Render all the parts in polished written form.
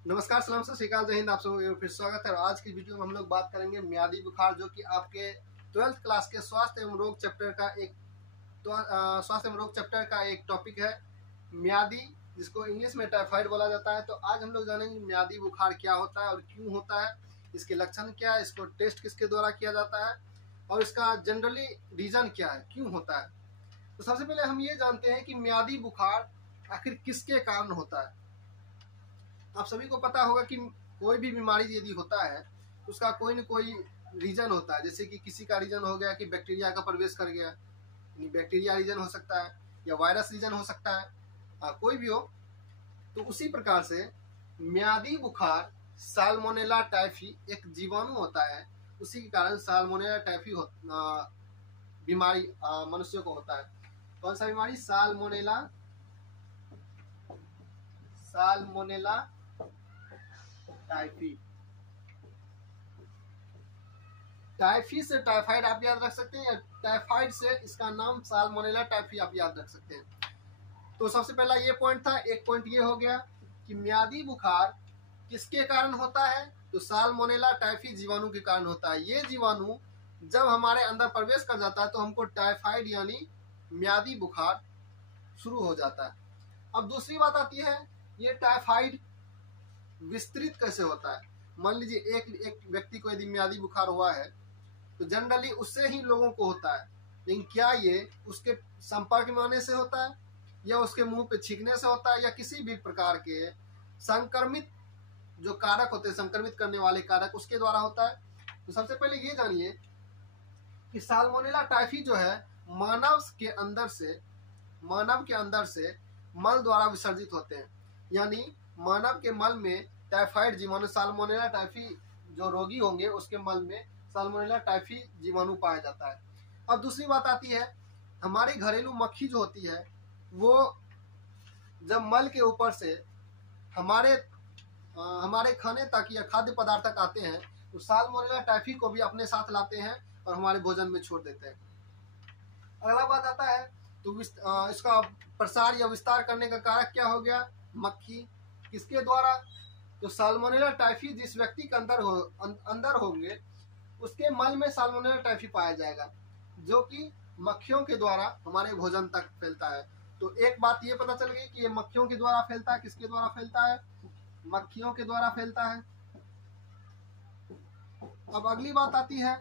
नमस्कार, सलाम, सत श्रीकाल, जय हिंद। आप सबको फिर स्वागत है। आज की वीडियो में हम लोग बात करेंगे म्यादी बुखार, जो कि आपके 12th क्लास के स्वास्थ्य एवं रोग चैप्टर का एक टॉपिक है, म्यादी, जिसको इंग्लिश में टाइफाइड बोला जाता है। तो आज हम लोग जानेंगे म्यादी बुखार क्या होता है और क्यों होता है, इसके लक्षण क्या है, इसको टेस्ट किसके द्वारा किया जाता है और इसका जनरली रीजन क्या है, क्यों होता है। तो सबसे पहले हम ये जानते हैं कि म्यादी बुखार आखिर किसके कारण होता है। आप सभी को पता होगा कि कोई भी बीमारी यदि होता है तो उसका कोई न कोई रीजन होता है। जैसे कि किसी का रीजन हो गया कि बैक्टीरिया का प्रवेश कर गया, बैक्टीरिया रीजन हो सकता है या वायरस रीजन हो सकता है, कोई भी हो। तो उसी प्रकार से म्यादी बुखार साल्मोनेला टाइफी एक जीवाणु होता है, उसी के कारण साल्मोनेला टाइफी बीमारी मनुष्यों को होता है। कौन सा बीमारी? Salmonella typhi. टाइफी से टाइफाइड आप याद रख सकते हैं, या टाइफाइड से इसका नाम साल्मोनेला टाइफी आप याद रख सकते हैं। तो सबसे पहला ये पॉइंट था। एक पॉइंट ये हो गया कि म्यादी बुखार किसके कारण होता है, तो साल्मोनेला टाइफी जीवाणु के कारण होता है। ये जीवाणु जब हमारे अंदर प्रवेश कर जाता है तो हमको टाइफाइड यानी म्यादी बुखार शुरू हो जाता है। अब दूसरी बात आती है, ये टाइफाइड विस्तृत कैसे होता है। मान लीजिए एक व्यक्ति को यदि म्यादी बुखार हुआ है तो जनरली उससे ही लोगों को होता है, लेकिन क्या ये उसके संपर्क में आने से होता है या उसके मुंह पे छींकने से होता है या किसी भी प्रकार के संक्रमित जो कारक होते हैं, संक्रमित करने वाले कारक, उसके द्वारा होता है। तो सबसे पहले ये जानिए कि साल्मोनेला टाइफी जो है मानव के अंदर से मल द्वारा विसर्जित होते हैं, यानी मानव के मल में टाइफाइड जीवाणु साल्मोनेला टाइफी जो रोगी होंगे उसके मल में साल्मोनेला टाइफी जीवाणु पाया जाता है। अब दूसरी बात आती है, हमारी घरेलू मक्खी जो होती है वो जब मल के ऊपर से हमारे खाने तक या खाद्य पदार्थ तक आते हैं तो साल्मोनेला टाइफी को भी अपने साथ लाते हैं और हमारे भोजन में छोड़ देते हैं। अगला बात आता है तो इसका प्रसार या विस्तार करने का कारक क्या हो गया? मक्खी। किसके द्वारा? तो साल्मोनेला टाइफी जिस व्यक्ति के अंदर होंगे उसके मल में साल्मोनेला टाइफी पाया जाएगा, जो कि मक्खियों के द्वारा हमारे भोजन तक फैलता है। तो एक बात ये पता चल गई कि ये मक्खियों के द्वारा फैलता है। किसके द्वारा फैलता है? मक्खियों के द्वारा फैलता है। अब अगली बात आती है,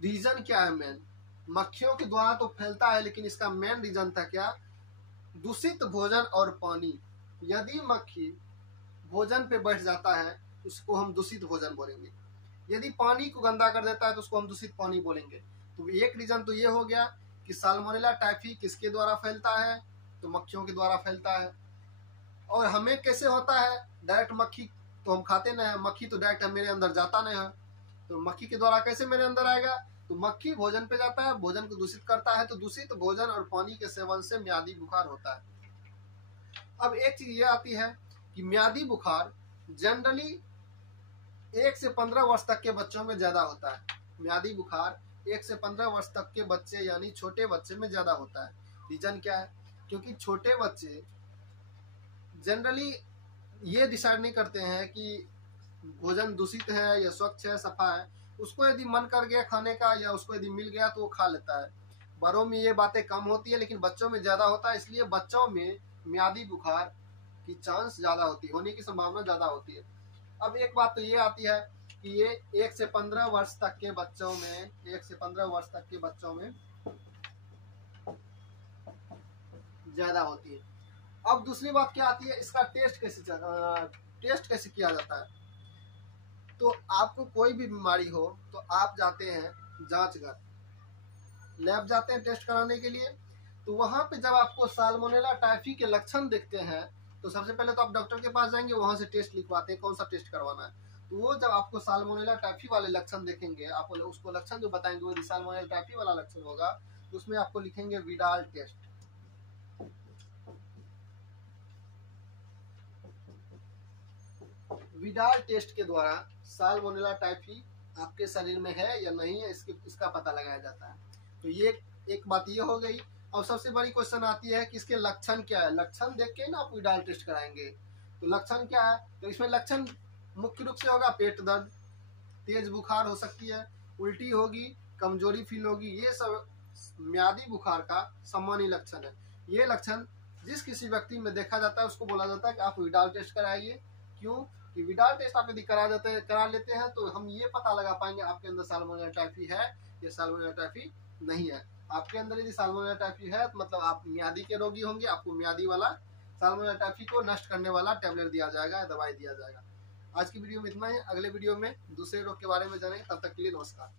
रीजन क्या है मेन? मक्खियों के द्वारा तो फैलता है, लेकिन इसका मेन रीजन था क्या? दूषित भोजन और पानी। यदि मक्खी भोजन पे बैठ जाता है उसको हम दूषित भोजन बोलेंगे, यदि पानी को गंदा कर देता है तो उसको हम दूषित पानी बोलेंगे। तो एक रीजन तो ये हो गया कि साल्मोनेला टाइफी किसके द्वारा फैलता है, तो मक्खियों के द्वारा फैलता है। और हमें कैसे होता है? डायरेक्ट मक्खी तो हम खाते नहीं है, मक्खी तो डायरेक्ट मेरे अंदर जाता नहीं है, तो मक्खी के द्वारा कैसे मेरे अंदर आएगा? तो मक्खी भोजन पे जाता है, भोजन को दूषित करता है, तो दूषित भोजन और पानी के सेवन से म्यादी बुखार होता है। अब एक चीज ये आती है कि म्यादी बुखार जनरली 1 से 15 वर्ष तक के बच्चों में ज्यादा होता है। म्यादी बुखार 1 से 15 वर्ष तक के बच्चे यानी छोटे बच्चे में ज्यादा होता है। रीजन क्या है? क्योंकि छोटे बच्चे जनरली ये डिसाइड नहीं करते हैं कि भोजन दूषित है या स्वच्छ है, सफा है। उसको यदि मन कर गया खाने का या उसको यदि मिल गया तो वो खा लेता है। बड़ों में ये बातें कम होती है, लेकिन बच्चों में ज्यादा होता है। इसलिए बच्चों में म्यादी बुखार की चांस ज्यादा होती है, होने की संभावना ज्यादा होती है। अब एक बात तो ये आती है कि ये 1 से 15 वर्ष तक के बच्चों में ज्यादा होती है। अब दूसरी बात क्या आती है, इसका टेस्ट कैसे किया जाता है। तो आपको कोई भी बीमारी हो तो आप जाते हैं जांच घर, लैब जाते हैं टेस्ट कराने के लिए। तो वहां पे जब आपको साल्मोनेला टाइफी के लक्षण दिखते हैं तो सबसे पहले तो आप डॉक्टर के पास जाएंगे, वहां से टेस्ट लिखवाते हैं, कौन सा टेस्ट करवाना है। तो वो जब आपको साल्मोनेला टाइफी वाले लक्षण देखेंगे, आप उसको लक्षण जो बताएंगे वो साल्मोनेला टाइफी वाला लक्षण होगा, तो उसमें आपको लिखेंगे विडाल टेस्ट। विडाल टेस्ट के द्वारा साल्मोनेला टाइफी आपके शरीर में है या नहीं है इसका पता लगाया जाता है। तो ये एक बात ये हो गई। और सबसे बड़ी क्वेश्चन आती है कि इसके लक्षण क्या है। लक्षण देख के ना आप विडाल टेस्ट कराएंगे। तो लक्षण क्या है, तो इसमें लक्षण मुख्य रूप से होगा पेट दर्द, तेज बुखार हो सकती है, उल्टी होगी, कमजोरी फील होगी। ये सब म्यादी बुखार का सामान्य लक्षण है। ये लक्षण जिस किसी व्यक्ति में देखा जाता है उसको बोला जाता है कि आप विडाल टेस्ट कराइए। क्यों कि विडाल टेस्ट आप यदि करा लेते हैं तो हम ये पता लगा पाएंगे आपके अंदर साल्मोनेला टाइफी है या साल्मोनेला टाइफी नहीं है। आपके अंदर यदि साल्मोनेला टाइफी है तो मतलब आप म्यादी के रोगी होंगे, आपको म्यादी वाला साल्मोनेला टाइफी को नष्ट करने वाला टैबलेट दिया जाएगा, दवाई दिया जाएगा। आज की वीडियो में इतना ही। अगले वीडियो में दूसरे रोग के बारे में जानेंगे। तब तक के लिए नमस्कार।